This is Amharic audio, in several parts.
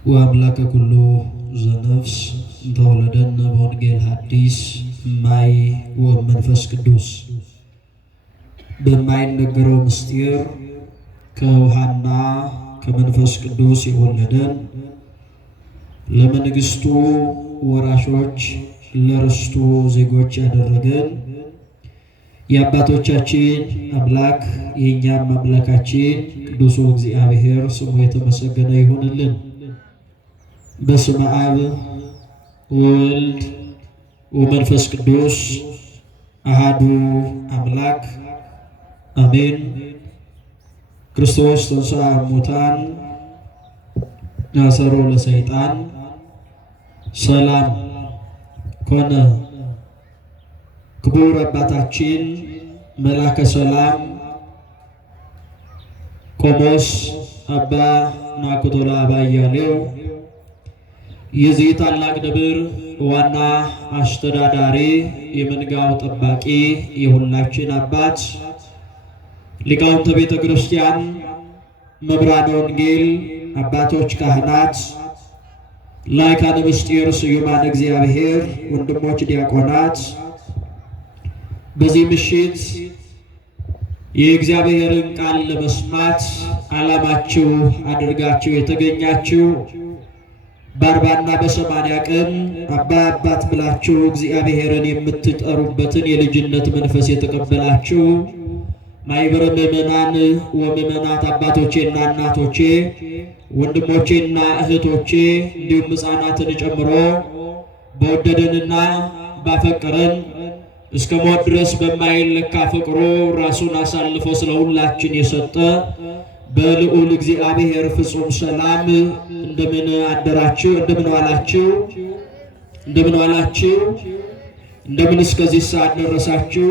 وأملاك كل زنفس تولدنا بونجيل حديث ماي ومنفس قدوس بماي نقرو مستير كوحنا كمنفس قدوس يولدن لمن نقستو ወራሾች ለርስቱ ዜጎች ያደረገን የአባቶቻችን አምላክ የኛም አምላካችን ቅዱስ እግዚአብሔር ስሙ የተመሰገነ ይሁንልን። በስመ አብ ወወልድ ወመንፈስ ቅዱስ አሐዱ አምላክ አሜን። ክርስቶስ ተንሥአ እሙታን አሰሮ ለሰይጣን ሰላም ኮነ። ክቡር አባታችን መላከ ሰላም ቆሞስ አባ ናኩቶላ ባያሌው የዚህ ታላቅ ደብር ዋና አስተዳዳሪ፣ የመንጋው ጠባቂ፣ የሁላችን አባት፣ ሊቃውንተ ቤተ ክርስቲያን፣ መምህራነ ወንጌል፣ አባቶች ካህናት፣ ላይካነ ምስጢር ስዩማን እግዚአብሔር፣ ወንድሞች ዲያቆናት፣ በዚህ ምሽት የእግዚአብሔርን ቃል ለመስማት ዓላማችሁ አድርጋችሁ የተገኛችሁ በአርባና በሰማንያ ቀን አባት ብላችሁ እግዚአብሔርን የምትጠሩበትን የልጅነት መንፈስ የተቀበላችሁ ማይበረ ምእመናን ወምእመናት አባቶቼና እናቶቼ ወንድሞቼና እህቶቼ እንዲሁም ሕፃናትን ጨምሮ በወደደንና ባፈቀረን እስከ ሞት ድረስ በማይለካ ፍቅሩ ራሱን አሳልፎ ስለሁላችን የሰጠ በልዑል እግዚአብሔር ፍጹም ሰላም እንደምን አደራችሁ? እንደምን ዋላችሁ? እንደምን ዋላችሁ? እንደምን እስከዚህ ሰዓት ደረሳችሁ?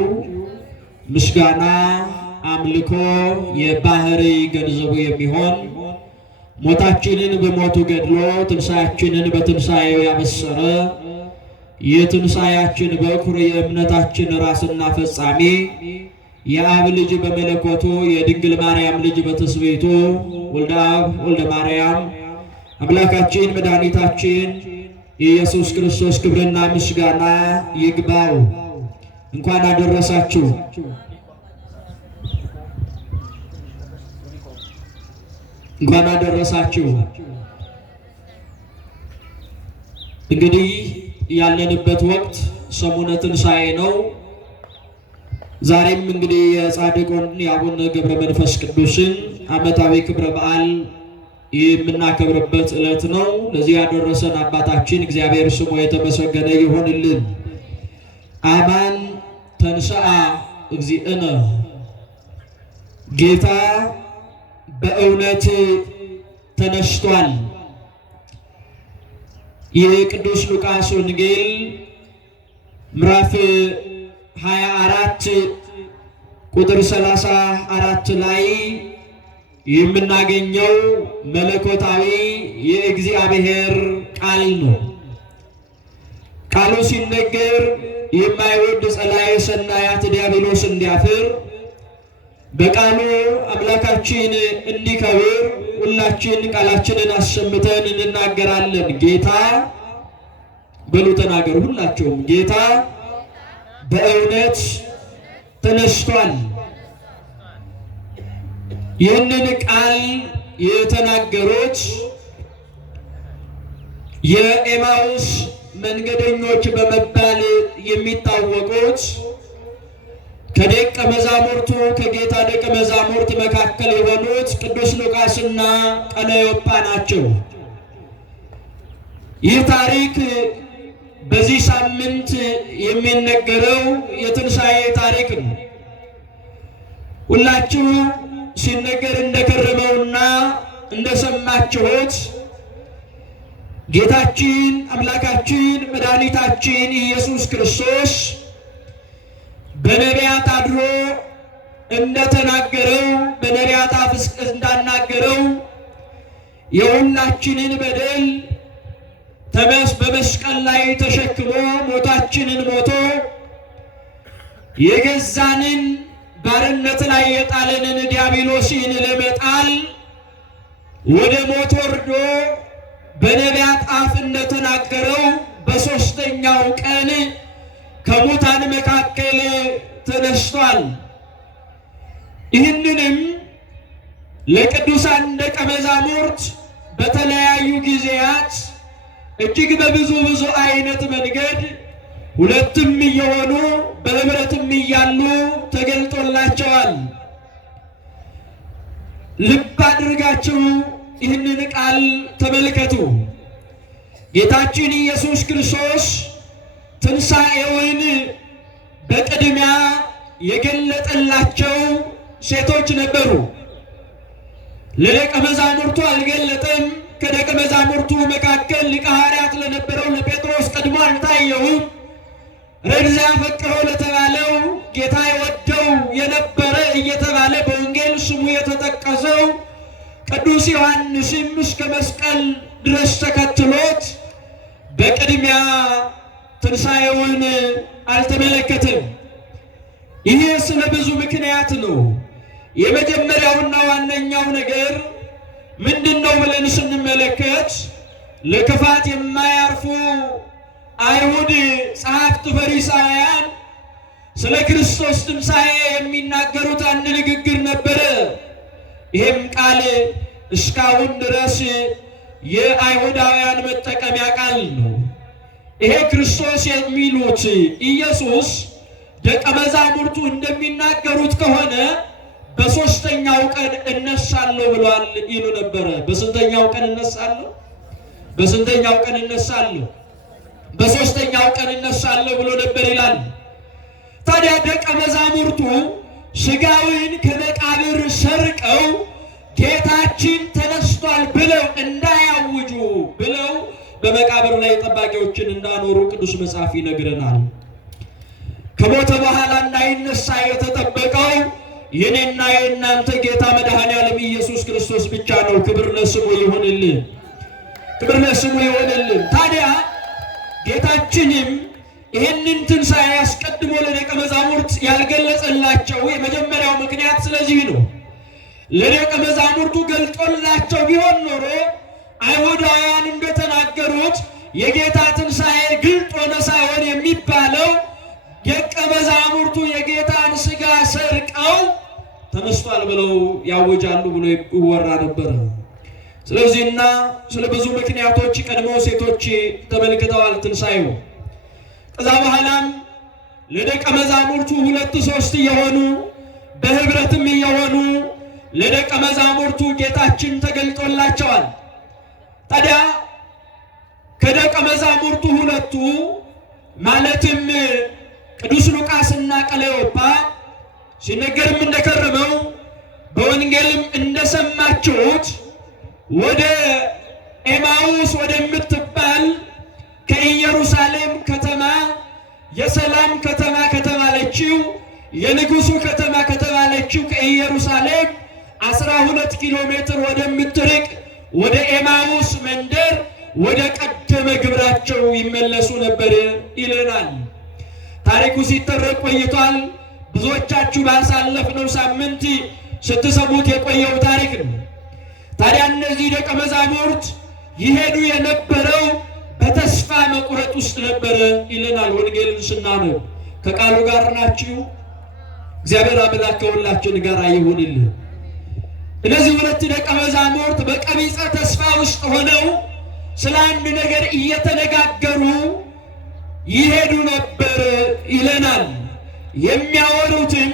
ምስጋና አምልኮ የባህሪ ገንዘቡ የሚሆን ሞታችንን በሞቱ ገድሎ ትንሣኤያችንን በትንሣኤው ያበሰረ የትንሣኤያችን በኩር የእምነታችን ራስና ፈጻሚ የአብ ልጅ በመለኮቱ የድንግል ማርያም ልጅ በትስብእቱ ወልደ አብ ወልደ ማርያም አምላካችን መድኃኒታችን ኢየሱስ ክርስቶስ ክብርና ምስጋና ይግባው። እንኳን አደረሳችሁ። እንኳን አደረሳችሁ። እንግዲህ ያለንበት ወቅት ሰሙነ ትንሣኤ ነው። ዛሬም እንግዲህ የጻድቁን የአቡነ ገብረ መንፈስ ቅዱስን ዓመታዊ ክብረ በዓል የምናከብርበት ዕለት ነው። ለዚህ ያደረሰን አባታችን እግዚአብሔር ስሙ የተመሰገነ ይሁንልን። አማን ተንሥአ እግዚእነ፣ ጌታ በእውነት ተነስቷል። የቅዱስ ሉቃስ ወንጌል ምዕራፍ 24 ቁጥር 34 ላይ የምናገኘው መለኮታዊ የእግዚአብሔር ቃል ነው። ቃሉ ሲነገር የማይወድ ጸላኤ ሰናያት ዲያብሎስ እንዲያፍር፣ በቃሉ አምላካችን እንዲከብር ሁላችን ቃላችንን አሰምተን እንናገራለን። ጌታ በሉ ተናገሩ ሁላችሁም። ጌታ በእውነት ተነስቷል። ይህንን ቃል የተናገሩት የኤማውስ መንገደኞች በመባል የሚታወቁት ከደቀ መዛሙርቱ ከጌታ ደቀ መዛሙርት መካከል የሆኑት ቅዱስ ሉቃስና ቀለዮጳ ናቸው። ይህ ታሪክ በዚህ ሳምንት የሚነገረው የትንሣኤ ታሪክ ነው። ሁላችሁ ሲነገር እንደከረመውና እንደሰማችሁት ጌታችን አምላካችን መድኃኒታችን ኢየሱስ ክርስቶስ በነቢያት አድሮ እንደተናገረው በነቢያት አፍ እንዳናገረው የሁላችንን በደል በመስቀል ላይ ተሸክሞ ሞታችንን ሞቶ የገዛንን ባርነት ላይ የጣለንን ዲያብሎስን ለመጣል ወደ ሞት ወርዶ በነቢያት አፍ እንደተናገረው በሦስተኛው ቀን ከሙታን መካከል ተነስቷል። ይህንንም ለቅዱሳን ደቀ መዛሙርት በተለያዩ ጊዜያት እጅግ በብዙ አይነት መንገድ ሁለትም እየሆኑ በህብረትም እያሉ ተገልጦላቸዋል። ልብ አድርጋችሁ ይህንን ቃል ተመልከቱ። ጌታችን ኢየሱስ ክርስቶስ ትንሣኤውን በቅድሚያ የገለጠላቸው ሴቶች ነበሩ። ለደቀ መዛሙርቱ አልገለጠም። ከደቀ መዛሙርቱ መካከል ሊቀ ሐዋርያት ለነበረው ለጴጥሮስ ቀድሞ አልታየውም። ረድዛ ፈቅሮ ለተባለው ጌታ የወደው የነበረ እየተባለ በወንጌል ስሙ የተጠቀሰው ቅዱስ ዮሐንስም እስከ መስቀል ድረስ ተከትሎት በቅድሚያ ትንሣኤውን አልተመለከተም። ይሄ ስለ ብዙ ምክንያት ነው። የመጀመሪያውና ዋነኛው ነገር ምንድነው ብለን ስንመለከት ለክፋት የማያርፉ አይሁድ ጸሐፍት ፈሪሳውያን ስለ ክርስቶስ ትንሣኤ የሚናገሩት አንድ ንግግር ነበረ። ይህም ቃል እስካሁን ድረስ የአይሁዳውያን መጠቀሚያ ቃል ነው። ይሄ ክርስቶስ የሚሉት ኢየሱስ ደቀ መዛሙርቱ እንደሚናገሩት ከሆነ በሦስተኛው ቀን እነሳለሁ ብሏል ይሉ ነበረ። በስንተኛው ቀን እነሳለሁ? በስንተኛው ቀን እነሳለሁ? በሦስተኛው ቀን እነሳለሁ ብሎ ነበር ይላል። ታዲያ ደቀ መዛሙርቱ ሥጋዊን ከመቃብር ሰርቀው ጌታችን ተነስቷል ብለው እንዳያውጁ ብለው በመቃብር ላይ ጠባቂዎችን እንዳኖሩ ቅዱስ መጽሐፍ ይነግረናል። ከሞተ በኋላ እንዳይነሳ የተጠበቀው የኔና የእናንተ ጌታ መድኃኔዓለም ኢየሱስ ክርስቶስ ብቻ ነው። ክብር ለስሙ ይሁንልን፣ ክብር ለስሙ ይሁንልን። ታዲያ ጌታችንም ይህንን ትንሣኤ አስቀድሞ ለደቀ መዛሙርት ያልገለጸላቸው የመጀመሪያው ምክንያት ስለዚህ ነው። ለደቀ መዛሙርቱ ገልጦላቸው ቢሆን ኖሮ አይሁዳውያን እንደተናገሩት የጌታ ትንሣኤ ግልጥ ሆነ ሳይሆን የሚባለው ደቀ መዛሙርቱ የጌታን ሥጋ ሰርቀው ተነስቷል ብለው ያወጃሉ ብሎ ይወራ ነበር። ስለዚህና ስለ ብዙ ምክንያቶች ቀድሞ ሴቶች ተመልክተዋል ትንሣኤው። ከዛ በኋላም ለደቀ መዛሙርቱ 2-3 እየሆኑ በህብረትም እየሆኑ ለደቀ መዛሙርቱ ጌታችን ተገልጦላቸዋል። ታዲያ ከደቀ መዛሙርቱ 2ቱ ማለትም ቅዱስ ሉቃስና ቀለዮጳ ሲነገርም እንደከረመው በወንጌልም እንደሰማችሁት ወደ ኤማውስ ወደምትባል ከኢየሩሳሌም ከተማ የሰላም ከተማ ከተባለችው የንጉሱ ከተማ ከተባለችው ከኢየሩሳሌም 12 ኪሎ ሜትር ወደምትርቅ ወደ ኤማውስ መንደር ወደ ቀደመ ግብራቸው ይመለሱ ነበር ይለናል። ታሪኩ ሲተረክ ቆይቷል። ብዙዎቻችሁ ባሳለፍነው ሳምንት ስትሰሙት የቆየው ታሪክ ነው። ታዲያ እነዚህ ደቀ መዛሙርት ይሄዱ የነበረው በተስፋ መቁረጥ ውስጥ ነበረ ይለናል ወንጌልን ስናነብ። ከቃሉ ጋር ናችሁ? እግዚአብሔር አምላክ ከሁላችን ጋር ይሁንልን። እነዚህ 2 ደቀ መዛሙርት በቀቢጸ ተስፋ ውስጥ ሆነው ስለ አንድ ነገር እየተነጋገሩ ይሄዱ ነበር ይለናል። የሚያወሩትም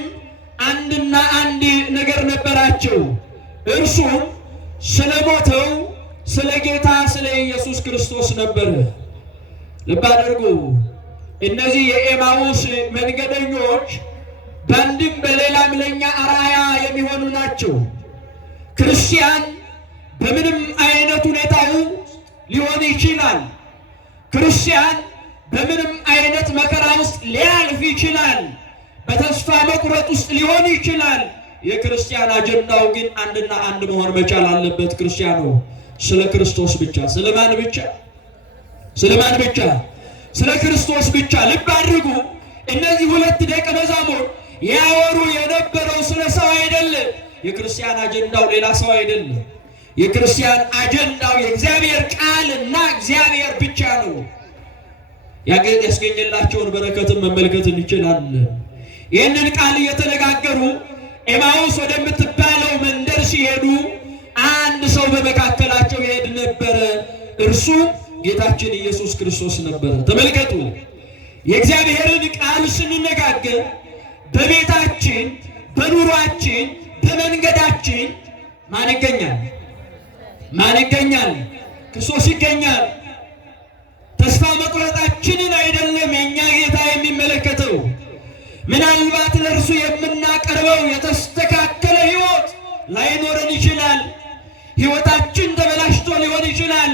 አንድና አንድ ነገር ነበራቸው። እርሱም ስለ ሞተው ስለ ጌታ ስለ ኢየሱስ ክርስቶስ ነበር። ልብ አድርጉ። እነዚህ የኤማውስ መንገደኞች በአንድም በሌላም ለኛ አርአያ የሚሆኑ ናቸው። ክርስቲያን በምንም አይነት ሁኔታ ሊሆን ይችላል። ክርስቲያን በምንም አይነት መከራ ውስጥ ሊያልፍ ይችላል። በተስፋ መቁረጥ ውስጥ ሊሆን ይችላል። የክርስቲያን አጀንዳው ግን አንድና አንድ መሆን መቻል አለበት። ክርስቲያኑ ስለ ክርስቶስ ብቻ። ስለማን ብቻ? ስለማን ብቻ? ስለ ክርስቶስ ብቻ። ልብ አድርጉ። እነዚህ 2 ደቀ መዛሙርት ያወሩ የነበረው ስለ ሰው አይደለም። የክርስቲያን አጀንዳው ሌላ ሰው አይደለም። የክርስቲያን አጀንዳው የእግዚአብሔር ቃልና ያስገኘላቸውን በረከትን መመልከት እንችላለን። ይህንን ቃል እየተነጋገሩ ኤማውስ ወደምትባለው መንደር ሲሄዱ አንድ ሰው በመካከላቸው ይሄድ ነበረ። እርሱ ጌታችን ኢየሱስ ክርስቶስ ነበረ። ተመልከቱ፣ የእግዚአብሔርን ቃል ስንነጋገር በቤታችን፣ በኑሯችን፣ በመንገዳችን ማን ይገኛል? ማን ይገኛል? ክርስቶስ ይገኛል። ተስፋ መቁረጣችንን አይደለም የእኛ ጌታ የሚመለከተው። ምናልባት ለእርሱ የምናቀርበው የተስተካከለ ሕይወት ላይኖረን ይችላል። ሕይወታችን ተበላሽቶ ሊሆን ይችላል።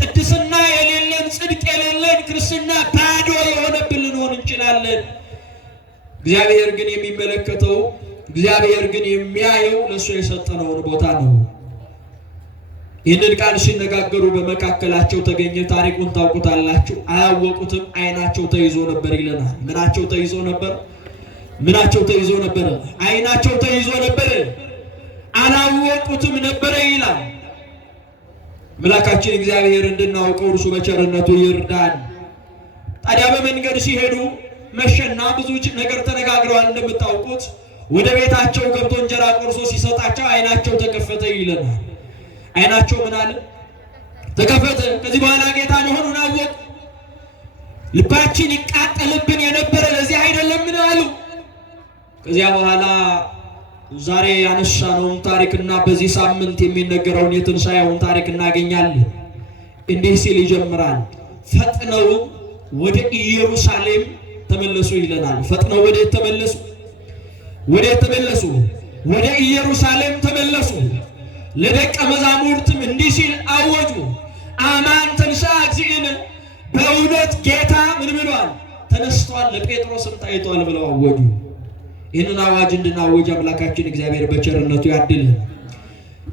ቅድስና የሌለን፣ ጽድቅ የሌለን፣ ክርስትና ባዶ የሆነብን ልንሆን እንችላለን። እግዚአብሔር ግን የሚመለከተው፣ እግዚአብሔር ግን የሚያየው ለእሱ የሰጠነውን ቦታ ነው። ይህንን ቃል ሲነጋገሩ በመካከላቸው ተገኘ። ታሪኩን ታውቁታላችሁ። አያወቁትም፣ ዓይናቸው ተይዞ ነበር ይለናል። ምናቸው ተይዞ ነበር? ምናቸው ተይዞ ነበር? ዓይናቸው ተይዞ ነበር። አላወቁትም ነበረ ይላል። አምላካችን እግዚአብሔር እንድናውቀው እርሱ በቸርነቱ ይርዳን። ታዲያ በመንገድ ሲሄዱ መሸና ብዙ ነገር ተነጋግረዋል። እንደምታውቁት ወደ ቤታቸው ገብቶ እንጀራ ቆርሶ ሲሰጣቸው ዓይናቸው ተከፈተ ይለናል። ዓይናቸው ምን አለ? ተከፈተ። ከዚህ በኋላ ጌታ መሆኑን አወቁ። ልባችን ይቃጠልብን የነበረ ለዚህ አይደለም ምን አሉ? ከዚያ በኋላ ዛሬ ያነሳነውን ታሪክና በዚህ ሳምንት የሚነገረውን የትንሣኤውን ታሪክ እናገኛለን። እንዲህ ሲል ይጀምራል። ፈጥነው ወደ ኢየሩሳሌም ተመለሱ ይለናል። ፈጥነው ወደ ተመለሱ፣ ወደ ተመለሱ፣ ወደ ኢየሩሳሌም ተመለሱ። ለደቀ መዛሙርትም እንዲህ ሲል አወጁ፣ አማን ተንሥአ እግዚእነ፣ በእውነት ጌታ ምን ብሏል? ተነስቷል፣ ለጴጥሮስም ታይቷል ብለው አወጁ። ይህንን አዋጅ እንድናወጅ አምላካችን እግዚአብሔር በቸርነቱ ያድልን።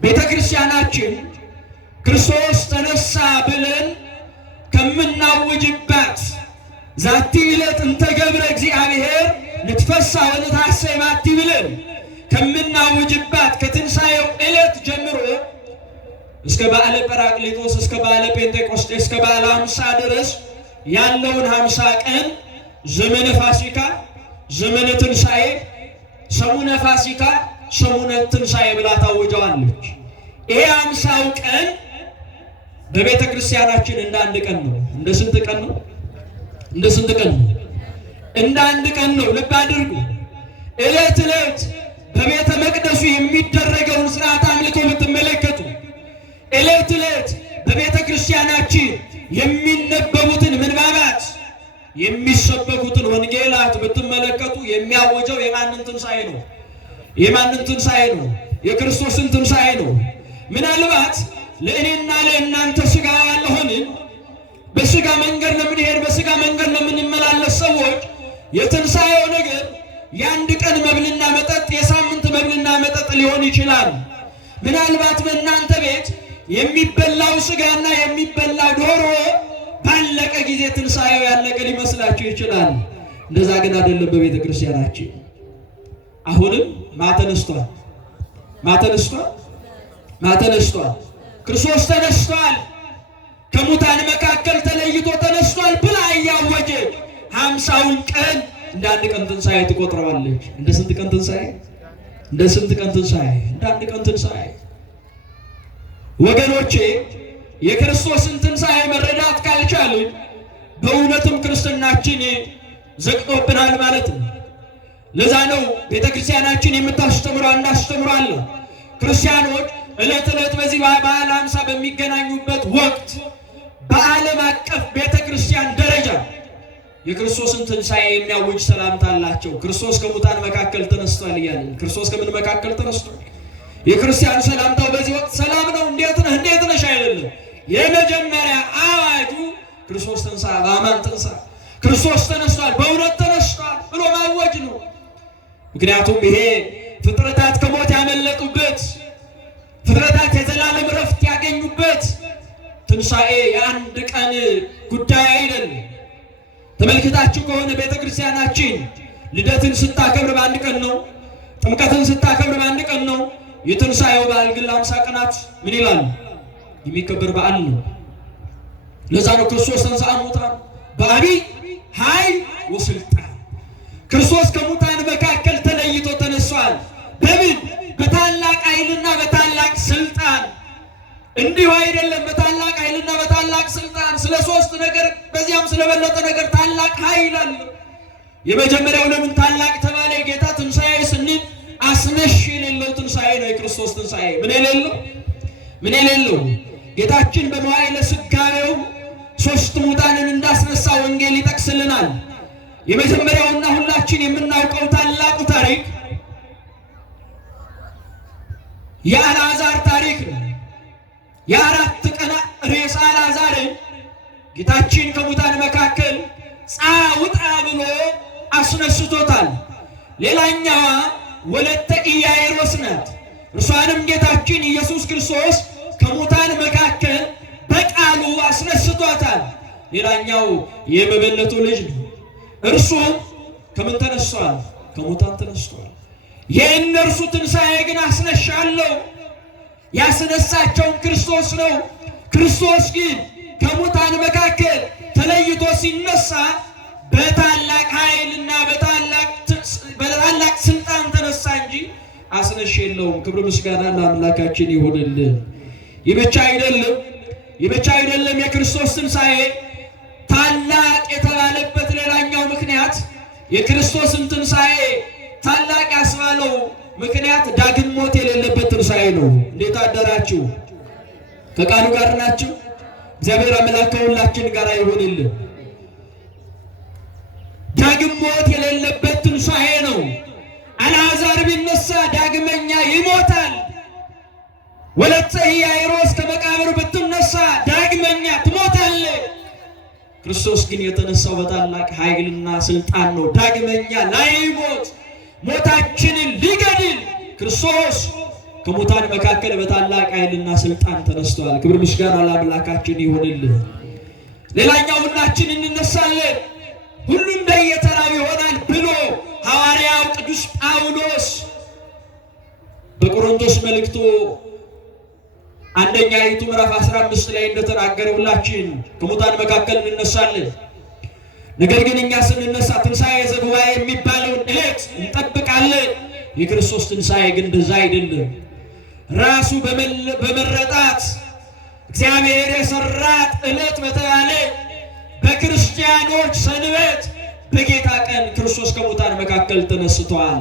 ቤተ ክርስቲያናችን ክርስቶስ ተነሳ ብለን ከምናውጅባት ዛቲ ዕለት እንተ ገብረ እግዚአብሔር ንትፈሥሕ ወንትሐሰይ ባቲ ብለን ከምናውጅባት ከትንሣኤው ዕለት ጀምሮ እስከ በዓለ ጰራቅሊጦስ፣ እስከ በዓለ ጴንጤቆስጤ፣ እስከ በዓለ ሃምሳ ድረስ ያለውን 50 ቀን ዘመነ ፋሲካ፣ ዘመነ ትንሣኤ፣ ሰሙነ ፋሲካ፣ ሰሙነ ትንሣኤ ብላ ታውጀዋለች። ይሄ 50ው ቀን በቤተ ክርስቲያናችን እንደ አንድ ቀን ነው። እንደ ስንት ቀን ነው? እንደ ስንት ቀን ነው? እንደ አንድ ቀን ነው። ልብ አድርጉ። ዕለት ዕለት በቤተ መቅደሱ የሚደረገውን ሥርዓት አምልኮ ብትመለከቱ፣ ዕለት ዕለት በቤተ ክርስቲያናችን የሚነበቡትን ምንባባት፣ የሚሰበኩትን ወንጌላት ብትመለከቱ የሚያወጀው የማንን ትንሣኤ ነው? የማንን ትንሣኤ ነው? የክርስቶስን ትንሣኤ ነው። ምናልባት ለእኔና ለእናንተ ሥጋ ያለሆንን በሥጋ መንገድ ለምንሄድ፣ በሥጋ መንገድ ለምንመላለስ ሰዎች የትንሣኤው ነገር የአንድ ቀን መብልና መጠጥ፣ የሳምንት መብልና መጠጥ ሊሆን ይችላል። ምናልባት በእናንተ ቤት የሚበላው ሥጋና የሚበላው ዶሮ ባለቀ ጊዜ ትንሣኤው ያለቀ ሊመስላችሁ ይችላል። እንደዛ ግን አይደለም። በቤተ ክርስቲያናችን አሁንም ማተነስቷል፣ ማተነስቷል፣ ማተነስቷል። ክርስቶስ ተነስቷል፣ ከሙታን መካከል ተለይቶ ተነስቷል ብላ እያወጀ 50ውን ቀን እንደ አንድ ቀን ትንሣኤ ትቆጥረዋለች። እንደ ስንት ቀን ትንሣኤ? እንደ ስንት ቀን ትንሣኤ? እንደ አንድ ቀን ትንሣኤ። ወገኖቼ የክርስቶስን ትንሣኤ መረዳት ካልቻልን በእውነትም ክርስትናችን ዘግቶብናል ማለት ነው። ለዛ ነው ቤተ ክርስቲያናችን የምታስተምረው እንዳስተምራለ ክርስቲያኖች ዕለት ዕለት በዚህ በዓለ ሃምሳ በሚገናኙበት ወቅት በዓለም አቀፍ ቤተ ክርስቲያን ደረጃ የክርስቶስን ትንሣኤ የሚያውጅ ሰላምታ አላቸው። ክርስቶስ ከሙታን መካከል ተነስቷል እያለን። ክርስቶስ ከምን መካከል ተነስቷል? የክርስቲያን ሰላምታው በዚህ ወቅት ሰላም ነው፣ እንዴት ነህ፣ እንዴት ነሽ አይደለም። የመጀመሪያ አዋጁ ክርስቶስ ተንሥአ በአማን ተንሥአ፣ ክርስቶስ ተነስቷል፣ በእውነት ተነስቷል ብሎ ማወጅ ነው። ምክንያቱም ይሄ ፍጥረታት ከሞት ያመለጡበት፣ ፍጥረታት የዘላለም ረፍት ያገኙበት ትንሣኤ የአንድ ቀን ጉዳይ አይደለም። ተመልክታችሁ ከሆነ ቤተ ክርስቲያናችን ልደትን ስታከብር በአንድ ቀን ነው። ጥምቀትን ስታከብር በአንድ ቀን ነው። የትንሣኤው በዓል ግን ለ50 ቀናት ምን ይላል? የሚከበር በዓል ነው። ለዛ ነው ክርስቶስ ተንሥአ እሙታን በአቢይ ኃይል ወስልጣን ክርስቶስ ከሙታን መካከል ተለይቶ ተነሷል። በምን? በታላቅ ኃይልና በታላቅ ስልጣን። እንዲሁ አይደለም፣ በታላቅ ኃይልና በታላቅ ስልጣን። ስለ ሶስት ነገር በዚያም ስለበለጠ ነገር ታላቅ ኃይል አለ። የመጀመሪያው ለምን ታላቅ ተባለ? ጌታ ትንሣኤ ስንል አስነሽ የሌለው ትንሣኤ ነው። የክርስቶስ ትንሣኤ ምን የሌለው ጌታችን በመዋዕለ ሥጋዌው ሶስት ሙታንን እንዳስነሳ ወንጌል ይጠቅስልናል። የመጀመሪያውና ሁላችን የምናውቀው ታላቁ ታሪክ የአልዓዛር ታሪክ ነው። የአራት ቀን ሬሳ አልዓዛርን ጌታችን ከሙታን መካከል ውጣ ብሎ አስነስቶታል። ሌላኛዋ ወለተ ኢያኢሮስ ናት። እርሷንም ጌታችን ኢየሱስ ክርስቶስ ከሙታን መካከል በቃሉ አስነስቷታል። ሌላኛው የመበለቱ ልጅ ነው። እርሱም ከምን ተነስቷል? ከሙታን ተነስቷል። የእነርሱ ትንሣኤ ግን አስነሻለሁ ያስነሳቸውን ክርስቶስ ነው። ክርስቶስ ግን ከሙታን መካከል ተለይቶ ሲነሳ በታላቅ ኃይልና በታላቅ ስልጣን ተነሳ እንጂ አስነሽ የለውም። ክብር ምስጋና ለአምላካችን ይሁንልን። ይህ ብቻ አይደለም። የክርስቶስ ትንሣኤ ታላቅ የተባለበት ሌላኛው ምክንያት የክርስቶስን ትንሣኤ ታላቅ ያስባለው ምክንያት ዳግም ሞት የሌለበት ትንሣኤ ነው። እንዴት አደራችሁ? ከቃሉ ጋር ናችሁ? እግዚአብሔር አምላክ ከሁላችን ጋር ይሁንልን። ዳግም ሞት የሌለበት ትንሣኤ ነው። አልዓዛር ቢነሳ ዳግመኛ ይሞታል። ወለተ ኢያኢሮስ ከመቃብር ብትነሳ ዳግመኛ ትሞታለህ። ክርስቶስ ግን የተነሳው በታላቅ ኃይልና ስልጣን ነው። ዳግመኛ ላይሞት ሞታችንን ሊገድል ክርስቶስ ከሙታን መካከል በታላቅ ኃይልና ስልጣን ተነስቷል። ክብር ምስጋና ለአምላካችን ይሁንልን። ሌላኛው ሁላችን እንነሳለን፣ ሁሉም በየተራው ይሆናል ብሎ ሐዋርያው ቅዱስ ጳውሎስ በቆሮንቶስ መልእክቱ አንደኛይቱ ምዕራፍ 15 ላይ እንደተናገረ ሁላችን ከሙታን መካከል እንነሳለን። ነገር ግን እኛ ስንነሳ ትንሣኤ ዘጉባኤ የሚባለውን ዕለት እንጠብቃለን። የክርስቶስ ትንሣኤ ግን እንደዛ አይደለም። ራሱ በመረጣት እግዚአብሔር የሰራት ዕለት በተባለ በክርስቲያኖች ሰንበት በጌታ ቀን ክርስቶስ ከሙታን መካከል ተነስቷል።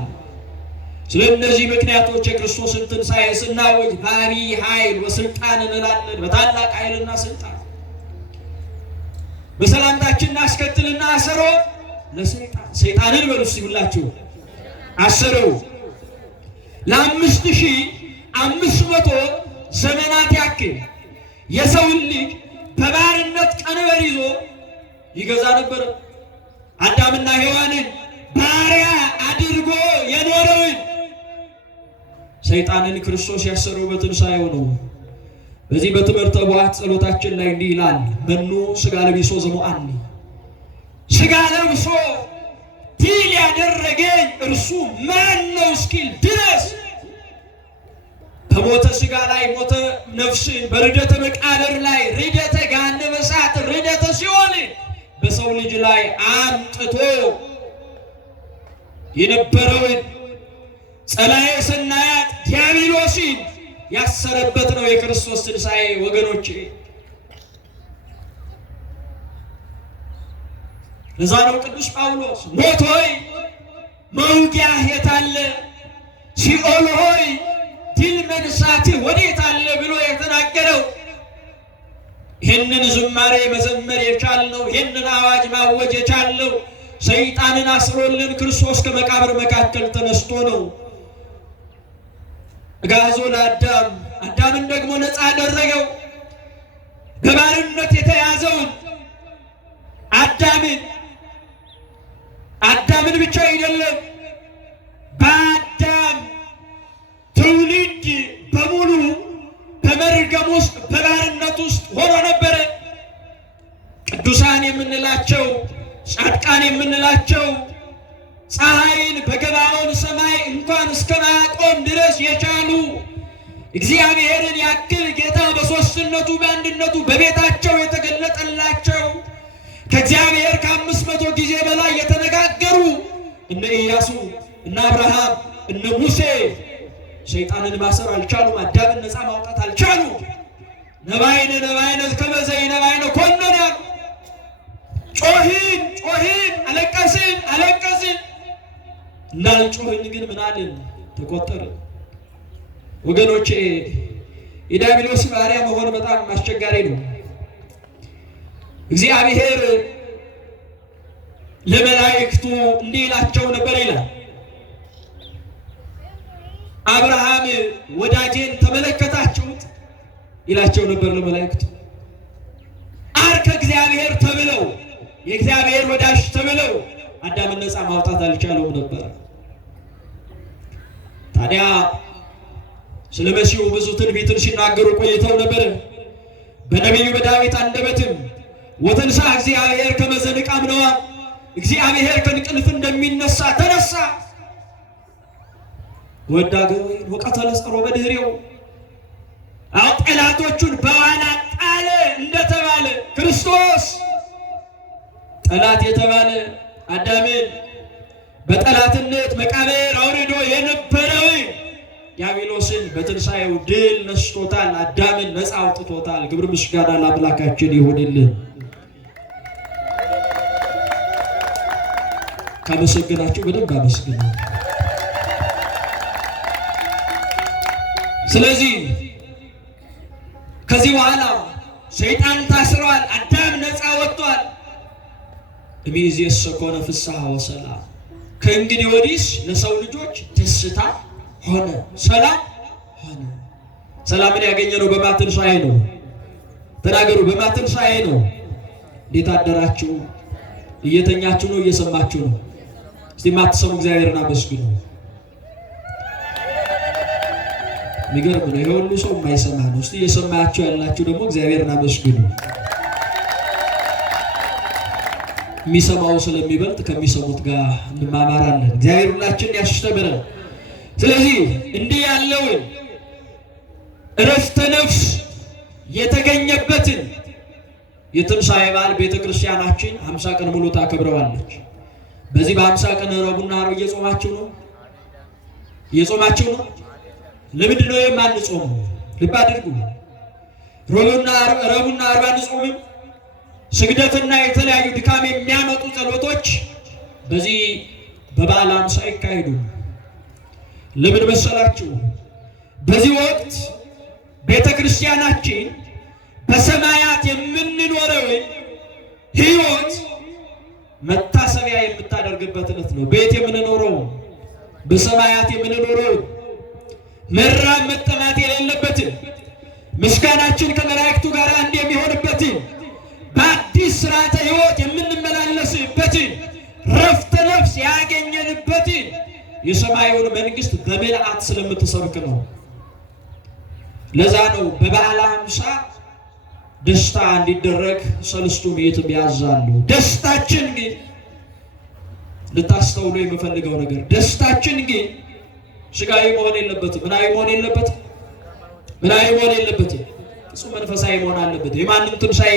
ስለነዚህ ምክንያቶች የክርስቶስን ትንሣኤ ስናወጅ በአቢይ ኃይል ወስልጣን እንላለን። በታላቅ ኃይልና ስልጣን በሰላምታችን እናስከትልና አሰሮ ለሰይጣንን በሉ እስቲ ሁላችሁ አሰረው። ለ5500 ዘመናት ያክል የሰውን ልጅ በባርነት ቀንበር ይዞ ይገዛ ነበር። አዳምና ሔዋንን ባሪያ አድርጎ የኖረውን ሰይጣንን ክርስቶስ ያሰረው በትንሣኤው ነው። በዚህ በትምህርተ ቡሐት ጸሎታችን ላይ እንዲህ ይላል፣ መኑ ሥጋ ለቢሶ ዘሞአኒ፣ ሥጋ ለብሶ ድል ያደረገኝ እርሱ ማን ነው እስኪል ድረስ በሞተ ሥጋ ላይ ሞተ ነፍስን፣ በርደተ መቃብር ላይ ርደተ ገሃነመ እሳት ርደተ ሲኦል በሰው ልጅ ላይ አምጥቶ የነበረውን ጸላኤ ሰናያት ዲያብሎስን ያሰረበት ነው የክርስቶስ ትንሣኤ። ወገኖቼ ለዛ ነው ቅዱስ ጳውሎስ ሞት ሆይ መውጊያህ የት አለ? ሲኦል ሆይ ድል መንሳትህ ወዴት አለ ብሎ የተናገረው። ይህንን ዝማሬ መዘመር የቻልነው፣ ይህንን አዋጅ ማወጅ የቻልነው ሰይጣንን አስሮልን ክርስቶስ ከመቃብር መካከል ተነስቶ ነው። ጋዞ ለአዳም አዳምን ደግሞ ነፃ አደረገው። በባርነት የተያዘውን አዳምን ብቻ አይደለም በአዳም ትውልድ በሙሉ በመርገም ውስጥ በባርነት ውስጥ ሆኖ ነበረ። ቅዱሳን የምንላቸው ጻድቃን የምንላቸው ፀሐይን በገባዖን ሰማይ እንኳን እስከ ማቆም ድረስ የቻሉ እግዚአብሔርን ያክል ጌታ በሦስትነቱ በአንድነቱ በቤታቸው የተገለጠላቸው ከእግዚአብሔር ከ500 ጊዜ በላይ የተነጋገሩ እነ ኢያሱ እነ አብርሃም እነ ሙሴ ሰይጣንን ማሰር አልቻሉም። አዳምን ነፃ ማውጣት አልቻሉም። ነባይነ ከመዘይ ነባይነ ኮነነ ጮህን አለቀስን እንዳልጮህን ግን ምን አለን? ተቆጠረ። ወገኖቼ የዲያብሎስ ባሪያ መሆን በጣም አስቸጋሪ ነው። እግዚአብሔር ለመላእክቱ እንዲህ ይላቸው ነበር ይላል። አብርሃም ወዳጄን ተመለከታችሁት ይላቸው ነበር ለመላእክቱ። አርከ እግዚአብሔር ተብለው የእግዚአብሔር ወዳጅ ተብለው አዳምን ነፃ ማውጣት አልቻለውም ነበር። ታዲያ ስለ መሲሁ ብዙ ትንቢትን ሲናገሩ ቆይተው ነበር። በነቢዩ በዳዊት አንደበትም ወተንሳ እግዚአብሔር ከመዘንቅ አምነዋ እግዚአብሔር ከእንቅልፍ እንደሚነሳ ተነሳ ወዳገው ወቀተለ ጸሮ በድህሬው ጠላቶቹን በኋላ ጣለ እንደተባለ ክርስቶስ ጠላት የተባለ አዳምን በጠላትነት መቃብር አውርዶ የነበረው ዲያብሎስን በትንሣኤው ድል ነስቶታል። አዳምን ነፃ አውጥቶታል። ክብር ምስጋና ለአምላካችን ይሁንልን። ካመሰገናችሁ በደንብ አመስግኑ። ስለዚህ ከዚህ በኋላ ሰይጣን ታስሯል፣ አዳም ነፃ ወጥቷል። እሚይዜሰ ኮነ ፍስሐ ወሰላም፣ ከእንግዲህ ወዲህ ለሰው ልጆች ደስታ ሆነ፣ ሰላም ሆነ። ሰላምን ያገኘነው በማን ትንሣኤ ነው? ተናገሩ። በማን ትንሣኤ ነው? እንዴት አደራችሁ? እየተኛችሁ ነው? እየሰማችሁ ነው? እስቲ ማትሰሙ እግዚአብሔርን አመስግኑ። የሚገርም ነው። ይሄ ሁሉ ሰው የማይሰማ ነው። እስቲ እየሰማችሁ ያላችሁ ደግሞ እግዚአብሔርን አመስግኑ። የሚሰማው ስለሚበልጥ ከሚሰሙት ጋር እንማማራለን። እግዚአብሔር ሁላችንን ያስተምረን። ስለዚህ እንዲህ ያለውን ዕረፍተ ነፍስ የተገኘበትን የትንሣኤ በዓል ቤተክርስቲያናችን 50 ቀን ሙሉ ታከብረዋለች። በዚህ በ50 ቀን ረቡዕና ዓርብ እየጾማችሁ ነው? እየጾማችሁ ነው? ለምንድን ነው የማንጾመው? ልብ አድርጉ። ረቡዕና ዓርብ አንጾምም። ስግደትና የተለያዩ ድካም የሚያመጡ ጸሎቶች በዚህ በበዓለ ሃምሳ አይካሄዱም። ለምን መሰላችሁ? በዚህ ወቅት ቤተክርስቲያናችን በሰማያት የምንኖረው ሕይወት መታሰቢያ የምታደርግበት ዕለት ነው። ቤት የምንኖረው በሰማያት የምንኖረው መራብ መጠማት የሌለበትን ምስጋናችን ከመላእክቱ ጋር አንድ የሚሆንበትን በአዲስ ሥርዓተ ሕይወት የምንመላለስበትን ረፍተ ነፍስ ያገኘንበትን የሰማዩን መንግስት በምልአት ስለምትሰብክ ነው። ለዛ ነው በበዓለ ሃምሳ ደስታ እንዲደረግ ሰለስቱ ምዕት ያዛሉ። ደስታችን ግን ልታስተውሉ የምፈልገው ነገር ደስታችን ግን ስጋዊ መሆን የለበትም። ምናዊ መሆን የለበትም። ምናዊ መሆን የለበትም። እሱ መንፈሳዊ መሆን አለበት። የማንም ትንሣኤ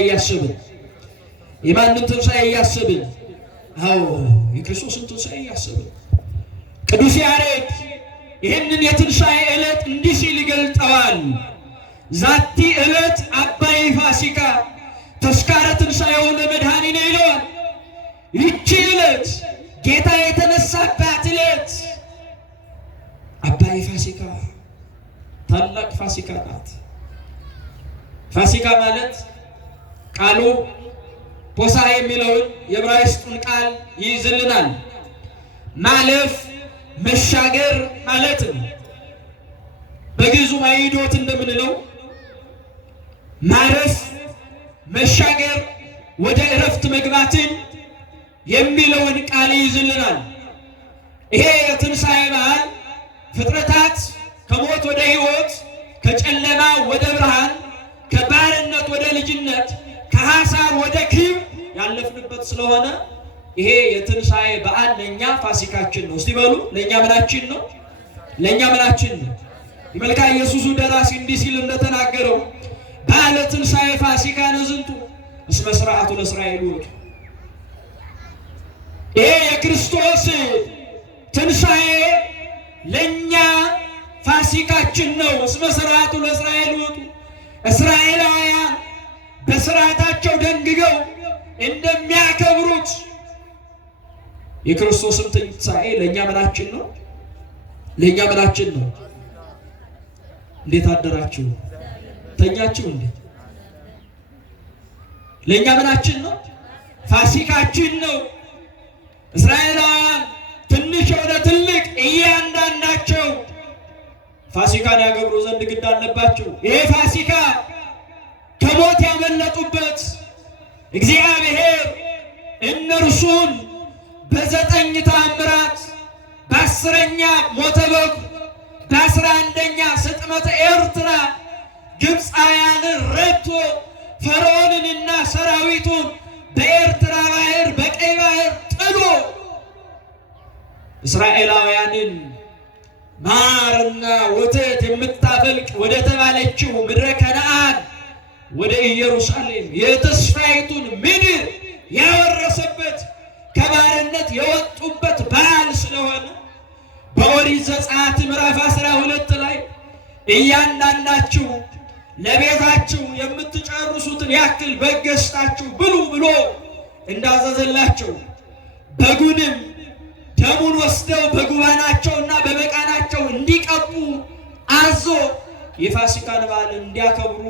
እያሰብን አዎ የክርስቶስን ትንሣኤ እያሰብን ቅዱስ ያሬድ ይህንን የትንሣኤ ዕለት እንዲህ ሲል ይገልጠዋል። ዛቲ ዕለት አባይ ፋሲካ ተስካረ ትንሣኤው ለመድኃኒነ ይለዋል። ይህች ዕለት ጌታ የተነሳባት ዕለት አባይ ፋሲካ ታላቅ ፋሲካ ናት። ፋሲካ ማለት ቃሉ ፖሳ የሚለውን የዕብራይስጡን ቃል ይይዝልናል። ማለፍ መሻገር ማለት ነው። በግዕዙ ማይዶት እንደምንለው ማረፍ መሻገር ወደ ዕረፍት መግባትን የሚለውን ቃል ይይዝልናል። ይሄ የትንሣኤ በዓል ፍጥረታት ከሞት ወደ ሕይወት፣ ከጨለማ ወደ ብርሃን፣ ከባርነት ወደ ልጅነት፣ ከሐሳር ወደ ክብር ያለፍንበት ስለሆነ ይሄ የትንሣኤ በዓል ለእኛ ፋሲካችን ነው። እስቲ በሉ ለእኛ ምናችን ነው? ለእኛ ምናችን ነው? የመልካ ኢየሱሱ ደራሲ እንዲህ ሲል እንደተናገረው በዓለ ትንሣኤ ፋሲካ ነዝንቱ እስመ ሥርዓቱ ለእስራኤል ውእቱ። ይሄ የክርስቶስ ትንሣኤ ለእኛ ፋሲካችን ነው። እስመ ሥርዓቱ ለእስራኤል ውእቱ እስራኤላውያን በሥርዓታቸው ደንግገው እንደሚያከብሩት የክርስቶስም ትንሣኤ ለእኛ ምናችን ነው? ለእኛ ምናችን ነው? እንዴት አደራችሁ? ተኛችሁ እንዴ? ለእኛ ምናችን ነው? ፋሲካችን ነው። እስራኤላውያን ትንሽ ሆነ ትልቅ እያንዳንዳቸው ፋሲካን ያገብሩ ዘንድ ግድ አለባቸው። ይሄ ፋሲካ ከሞት ያመለጡበት እግዚአብሔር እነርሱን በ9 ተአምራት በ10ኛ ሞተ በኩ በ11ኛ ስጥመተ ኤርትራ ግብፃውያንን ረድቶ ፈርዖንንና ሰራዊቱን በኤርትራ ባህር በቀይ ባህር ጥሎ እስራኤላውያንን ማርና ወተት የምታፈልቅ ወደ ተባለችው ምድረ ከነዓን ወደ ኢየሩሳሌም የተስፋይቱን ምድር ያወረሰበት ከባርነት የወጡበት በዓል ስለሆነ በኦሪት ዘጸአት ምዕራፍ 12 ላይ እያንዳንዳችሁ ለቤታችሁ የምትጨርሱትን ያክል በግ ገዝታችሁ ብሉ ብሎ እንዳዘዘላቸው በጉንም ደሙን ወስደው በጉባናቸውና በመቃናቸው እንዲቀቡ አዞ የፋሲካን በዓል እንዲያከብሩ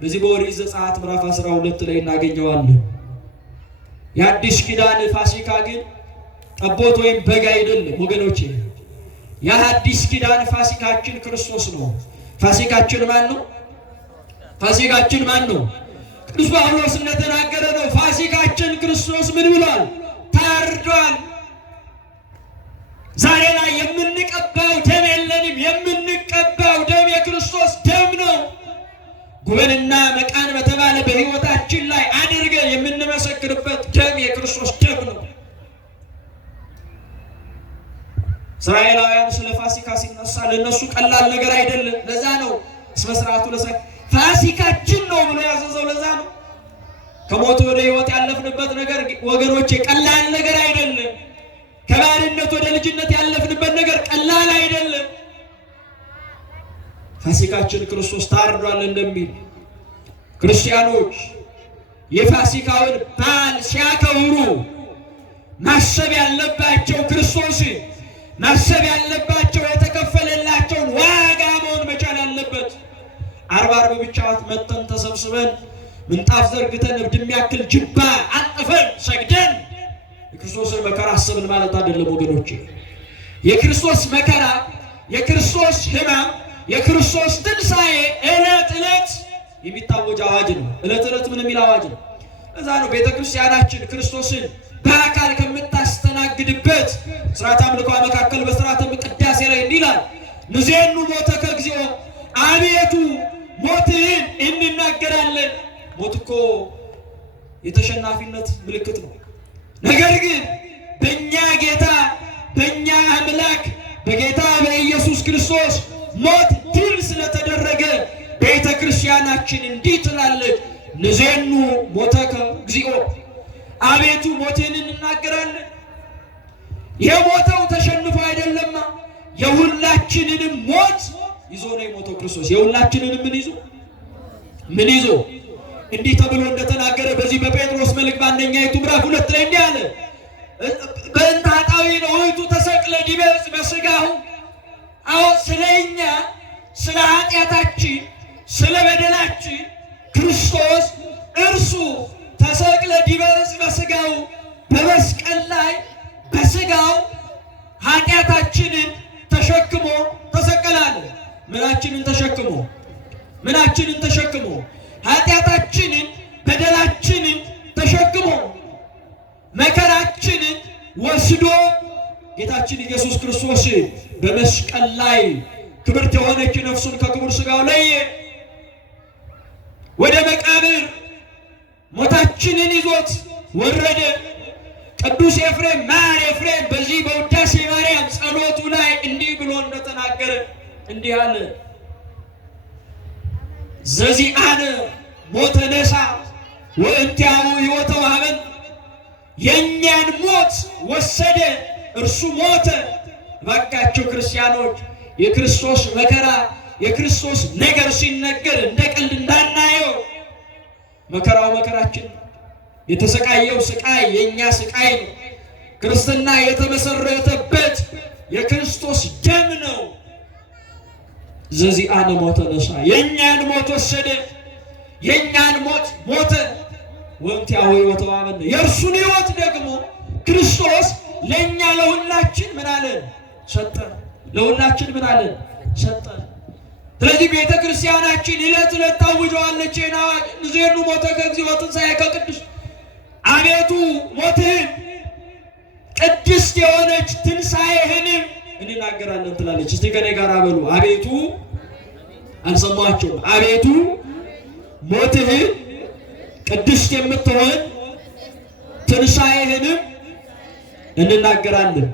በዚህ በኦሪት ዘጸአት ምዕራፍ 12 ላይ እናገኘዋለን። የአዲስ ኪዳን ፋሲካ ግን ጠቦት ወይም በግ አይደለም ወገኖቼ። የአዲስ ኪዳን ፋሲካችን ክርስቶስ ነው። ፋሲካችን ማን ነው? ፋሲካችን ማን ነው? ቅዱስ ጳውሎስ እንደተናገረ ነው። ፋሲካችን ክርስቶስ ምን ብሏል? ታርዷል። ዛሬ ላይ የምንቀባው ደም የለንም። የምንቀባው ደም የክርስቶስ ደም ነው። ጉበንና መቃን በተባለ በሕይወታችን ላይ አድርገን የምንመሰክርበት ደም የክርስቶስ ደም ነው። እስራኤላውያን ስለ ፋሲካ ሲነሳ ለነሱ ቀላል ነገር አይደለም። ለዛ ነው እስመ ሥርዓቱ ፋሲካችን ነው ብሎ ያዘዘው። ለዛ ነው ከሞት ወደ ሕይወት ያለፍንበት ነገር ወገኖቼ ቀላል ነገር አይደለም። ከባርነት ወደ ልጅነት ያለፍንበት ነገር ቀላል አይደለም። ፋሲካችን ክርስቶስ ታርዷል እንደሚል ክርስቲያኖች የፋሲካውን በዓል ሲያከብሩ ማሰብ ያለባቸው ክርስቶስን ማሰብ ያለባቸው የተከፈለላቸውን ዋጋ መሆን መቻል አለበት። ዓርብ ብቻ መተን ተሰብስበን ምንጣፍ ዘርግተን እብድ የሚያክል ጅባ አንጥፈን ሰግደን የክርስቶስን መከራ አሰብን ማለት አይደለም ወገኖቼ። የክርስቶስ መከራ፣ የክርስቶስ ሕማም፣ የክርስቶስ ትንሣኤ ዕለት ዕለት የሚታወጅ አዋጅ ነው። ዕለት ዕለት ምን የሚል አዋጅ ነው? እዛ ነው ቤተክርስቲያናችን ክርስቶስን በአካል ከምታስተናግድበት ሥርዓተ አምልኮ መካከል በሥርዓተ ቅዳሴ ላይ እንዲላል ንዜኑ ሞተከ እግዚኦ፣ አቤቱ ሞትህን እንናገራለን። ሞት እኮ የተሸናፊነት ምልክት ነው። ነገር ግን በእኛ ጌታ በእኛ አምላክ በጌታ በኢየሱስ ክርስቶስ ሞት ድል ስለተደረገ ቤተ ክርስቲያናችን እንዲህ ትላለች፣ ንዜኑ ሞተከ እግዚኦ፣ አቤቱ ሞትህን እንናገራለን። የሞተው ተሸንፎ አይደለማ፣ የሁላችንንም ሞት ይዞ ነው የሞተው ክርስቶስ። የሁላችንንም ምን ይዞ እንዲህ ተብሎ እንደተናገረ በዚህ በጴጥሮስ መልእክት በአንደኛይቱ ምዕራፍ 2 ላይ እንዲህ አለ፣ በእንተ ኃጣውኢነ ውእቱ ተሰቅለ ዲበ ዕፅ በሥጋሁ። አሁን ስለኛ ስለ ኃጢአታችን ስለ በደላችን ክርስቶስ እርሱ ተሰቅለ ዲበ ዕፅ በሥጋሁ፣ በመስቀል ላይ በሥጋው ኃጢአታችንን ተሸክሞ ተሰቀላለ። ምናችንን ተሸክሞ ኃጢአታችንን በደላችንን ተሸክሞ መከራችንን ወስዶ ጌታችን ኢየሱስ ክርስቶስ በመስቀል ላይ ክብርት የሆነች ነፍሱን ከክቡር ሥጋው ለየ። ወደ መቃብር ሞታችንን ይዞት ወረደ። ቅዱስ ኤፍሬም ማር ኤፍሬም በዚህ በውዳሴ ማርያም ጸሎቱ ላይ እንዲህ ብሎ እንደተናገረ እንዲህ አለ፣ ዘዚአነ ሞተ ነሣ ወእንቲአሁ ሕይወተ ወሀበን። የኛን ሞት ወሰደ፣ እርሱ ሞተ። ባካችሁ ክርስቲያኖች የክርስቶስ መከራ የክርስቶስ ነገር ሲነገር እንደ ቀልድ እንዳናየው። መከራው መከራችን፣ የተሰቃየው ስቃይ የኛ ስቃይ ነው። ክርስትና የተመሰረተበት የክርስቶስ ደም ነው። ዘዚአነ ሞተ ነሳ፣ የኛን ሞት ወሰደ፣ የኛን ሞት ሞተ። ወንቲያው ወተዋመን፣ የእርሱን ሕይወት ደግሞ ክርስቶስ ለኛ ለሁላችን ምን አለን? ሰጠን። ለሁላችን ምን አለን? ሰጠን። ስለዚህ ቤተ ክርስቲያናችን ዕለት ዕለት ታውጀዋለች። ንዜኑ ሞተከ እግዚኦ ትንሣኤከ ቅድስት፣ አቤቱ ሞትህን ቅድስት የሆነች ትንሣኤህንም እንናገራለን ትላለች። እስቲ ከኔ ጋር በሉ፣ አቤቱ አልሰማችሁም? አቤቱ ሞትህን ቅድስት የምትሆን ትንሣኤህንም እንናገራለን።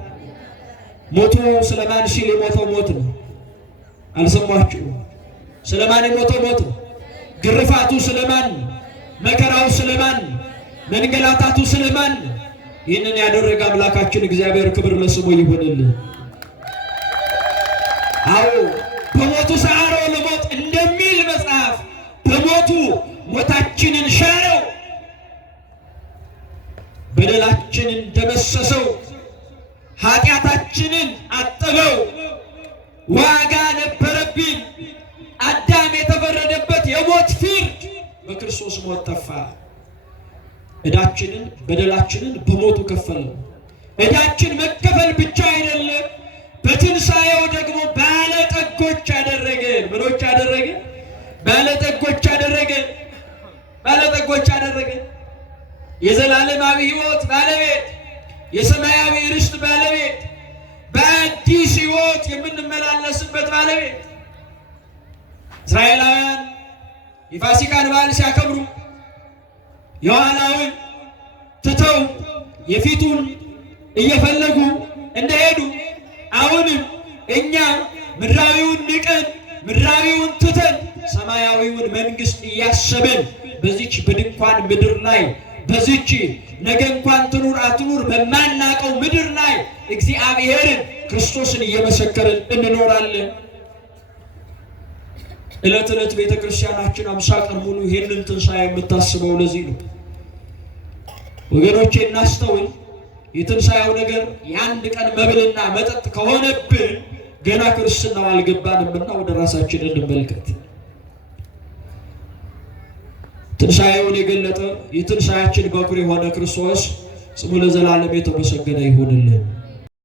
ሞቱ ስለማን ሲል የሞተው ሞት ነው። አልሰማችሁም? ስለማን የሞተው ሞት ነው? ግርፋቱ ስለማን? መከራው ስለማን? መንገላታቱ ስለማን? ይህንን ያደረገ አምላካችን እግዚአብሔር ክብር ለስሙ ይሁንልን። አዎ በሞቱ ሰዓሮ ለሞት እንደሚል መጽሐፍ በሞቱ ሞታችንን ሻረው፣ በደላችንን ደመሰሰው፣ ኃጢአታችንን አጠበው። ዋጋ ነበረብን። አዳም የተፈረደበት የሞት ፍርድ በክርስቶስ ሞት ጠፋ። ዕዳችንን በደላችንን በሞቱ ከፈለው። ዕዳችን መከፈል ብቻ አይደለም፣ በትንሣኤው ደግሞ ባለጠጎች አደረገን። ምኖች አደረገን? ባለጠጎች አደረገን። ባለጠጎች አደረገን። የዘላለማዊ ሕይወት ባለቤት፣ የሰማያዊ ርስት ባለቤት፣ በአዲስ ሕይወት የምንመላለስበት ባለቤት። እስራኤላውያን የፋሲካን በዓል ሲያከብሩ የኋላውን ትተው የፊቱን እየፈለጉ እንደሄዱ አሁንም እኛ ምድራዊውን ንቀን ምድራዊውን ትተን ሰማያዊውን መንግሥት እያሰብን በዚች በድንኳን ምድር ላይ በዚች ነገ እንኳን ትኑር አትኑር በማናቀው ምድር ላይ እግዚአብሔርን ክርስቶስን እየመሰከርን እንኖራለን። ዕለት ዕለት ቤተ ክርስቲያናችን 50 ቀን ሙሉ ይህንን ትንሣኤ የምታስበው ለዚህ ነው። ወገኖቼ እናስተውል። የትንሣኤው ነገር የአንድ ቀን መብልና መጠጥ ከሆነብን ገና ክርስትናው አልገባንምና ወደ ራሳችን እንመልከት። ትንሣኤውን የገለጠ የትንሣኤያችን በኩር የሆነ ክርስቶስ ስሙ ለዘላለም የተመሰገነ ይሁንልን።